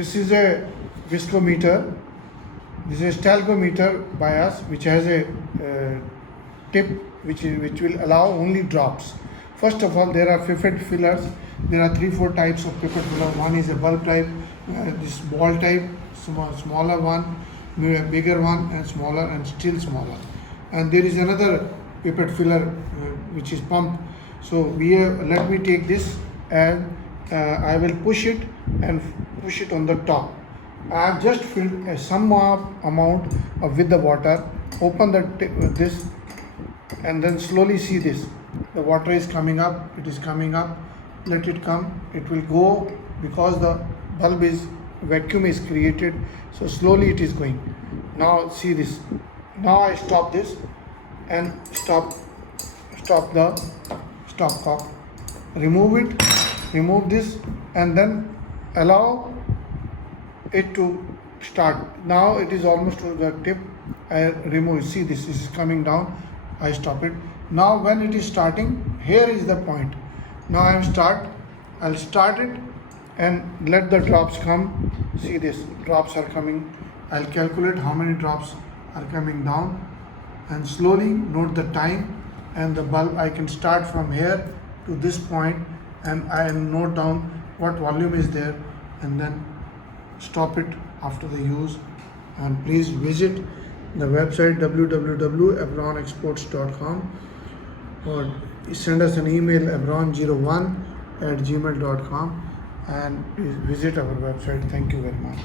This is a viscometer. This is a stalagmometer by us, which has a tip which will allow only drops. First of all, there are pipette fillers. There are 3-4 types of pipette filler. One is a bulb type, this ball type, smaller one, bigger one, and smaller, and still smaller. And there is another pipette filler which is pump. So let me take this, and I will push it on the top. I have just filled some amount with the water. Open this, and then slowly see this. The water is coming up. It is coming up. Let it come. It will go because the bulb vacuum is created. So slowly it is going. Now see this. Now I stop this and stop the stopcock. Remove this, and then allow it to start. Now it is almost to the tip. I remove it. See, this is coming down. I stop it. Now when it is starting, here is the point. Now I'll start it and let the drops come. See, this drops are coming. I'll calculate how many drops are coming down, and slowly note the time and the bulb. I can start from here to this point, and I note down what volume is there, and then stop it after the use. And please visit the website www.abron01.com, or send us an email abron01@gmail.com, and please visit our website. Thank you very much.